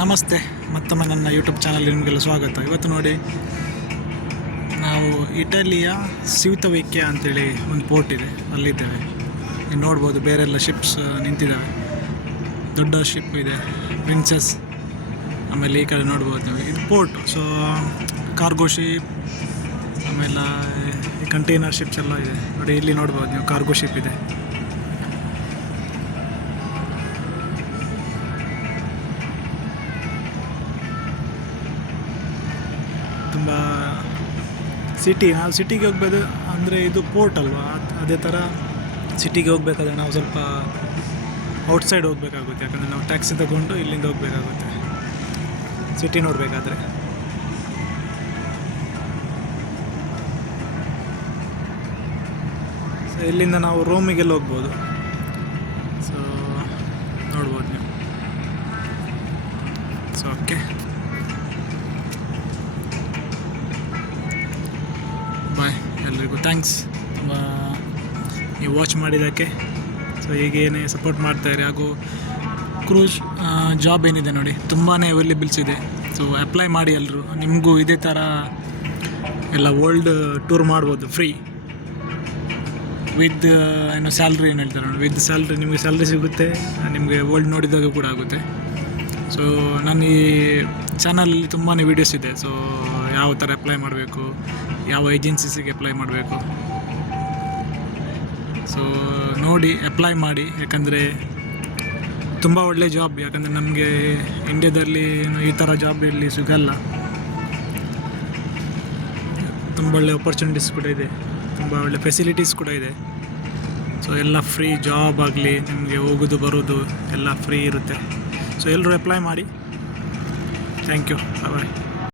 ನಮಸ್ತೆ, ಮತ್ತೊಮ್ಮೆ ನನ್ನ ಯೂಟ್ಯೂಬ್ ಚಾನಲ್ ನಿಮಗೆಲ್ಲ ಸ್ವಾಗತ. ಇವತ್ತು ನೋಡಿ, ನಾವು ಇಟಲಿಯ ಸಿವಿತವೆಕ್ಕಿಯ ಅಂತೇಳಿ ಒಂದು ಪೋರ್ಟ್ ಇದೆ, ಅಲ್ಲಿದ್ದೇವೆ. ನೀವು ನೋಡ್ಬೋದು, ಬೇರೆಲ್ಲ ಶಿಪ್ಸ್ ನಿಂತಿದ್ದಾವೆ. ದೊಡ್ಡ ಶಿಪ್ ಇದೆ, ಪ್ರಿನ್ಸೆಸ್. ಆಮೇಲೆ ಈ ಕಡೆ ನೋಡ್ಬೋದು ನೀವು, ಇದು ಪೋರ್ಟ್. ಸೊ ಕಾರ್ಗೋ ಶಿಪ್, ಆಮೇಲೆ ಈ ಕಂಟೈನರ್ ಶಿಪ್ಸ್ ಎಲ್ಲ ಇದೆ ನೋಡಿ. ಇಲ್ಲಿ ನೋಡ್ಬೋದು ನೀವು, ಕಾರ್ಗೋ ಶಿಪ್ ಇದೆ. ತುಂಬ ನಾವು ಸಿಟಿಗೆ ಹೋಗ್ಬೋದು ಅಂದರೆ, ಇದು ಪೋರ್ಟ್ ಅಲ್ವಾ, ಅದೇ ಥರ ಸಿಟಿಗೆ ಹೋಗಬೇಕಾದ್ರೆ ನಾವು ಸ್ವಲ್ಪ ಔಟ್ಸೈಡ್ ಹೋಗಬೇಕಾಗುತ್ತೆ. ಯಾಕಂದರೆ ನಾವು ಟ್ಯಾಕ್ಸಿ ತಗೊಂಡು ಇಲ್ಲಿಂದ ಹೋಗಬೇಕಾಗುತ್ತೆ ಸಿಟಿ ನೋಡಬೇಕಾದ್ರೆ. ಸೊ ಇಲ್ಲಿಂದ ನಾವು ರೋಮಿಗೆಲ್ಲ ಹೋಗ್ಬೋದು. ಸೊ ನೋಡ್ಬೋದು ನೀವು. ಸೊ ಓಕೆ, ಬಾಯ್. ಎಲ್ರಿಗೂ ಥ್ಯಾಂಕ್ಸ್ ತುಂಬ ನೀವು ವಾಚ್ ಮಾಡಿದ್ದಕ್ಕೆ. ಸೊ ಹೀಗೇನೆ ಸಪೋರ್ಟ್ ಮಾಡ್ತಾಯಿರಿ. ಹಾಗೂ ಕ್ರೂಸ್ ಜಾಬ್ ಏನಿದೆ ನೋಡಿ, ತುಂಬಾ ಅವೈಲೇಬಲ್ಸ್ ಇದೆ. ಸೊ ಅಪ್ಲೈ ಮಾಡಿ ಎಲ್ಲರೂ. ನಿಮಗೂ ಇದೇ ಥರ ಎಲ್ಲ ವರ್ಲ್ಡ್ ಟೂರ್ ಮಾಡ್ಬೋದು ಫ್ರೀ, ವಿತ್ ಏನೋ ಸ್ಯಾಲ್ರಿ ಏನು ಹೇಳ್ತಾರೆ ನೋಡಿ, ವಿತ್ ಸ್ಯಾಲ್ರಿ. ನಿಮಗೆ ಸ್ಯಾಲ್ರಿ ಸಿಗುತ್ತೆ, ನಿಮಗೆ ವರ್ಲ್ಡ್ ನೋಡಿದಾಗ ಕೂಡ ಆಗುತ್ತೆ. ಸೊ ನನ್ನ ಈ ಚಾನಲಲ್ಲಿ ತುಂಬಾ ವೀಡಿಯೋಸ್ ಇದೆ. ಸೊ ಯಾವ ಥರ ಅಪ್ಲೈ ಮಾಡಬೇಕು, ಯಾವ ಏಜೆನ್ಸೀಸಿಗೆ ಅಪ್ಲೈ ಮಾಡಬೇಕು, ಸೊ ನೋಡಿ ಅಪ್ಲೈ ಮಾಡಿ. ಯಾಕಂದರೆ ತುಂಬ ಒಳ್ಳೆ ಜಾಬ್. ಯಾಕಂದರೆ ನಮಗೆ ಇಂಡಿಯಾದಲ್ಲಿ ಈ ಥರ ಜಾಬ್ ಇಲ್ಲಿ ಸಿಗಲ್ಲ. ತುಂಬ ಒಳ್ಳೆ ಆಪರ್ಚುನಿಟೀಸ್ ಕೂಡ ಇದೆ, ತುಂಬ ಒಳ್ಳೆ ಫೆಸಿಲಿಟೀಸ್ ಕೂಡ ಇದೆ. ಸೊ ಎಲ್ಲ ಫ್ರೀ ಜಾಬ್ ಆಗಲಿ, ನಿಮಗೆ ಹೋಗೋದು ಬರೋದು ಎಲ್ಲ ಫ್ರೀ ಇರುತ್ತೆ. ಸೊ ಎಲ್ಲರೂ ಅಪ್ಲೈ ಮಾಡಿ. Thank you, bye.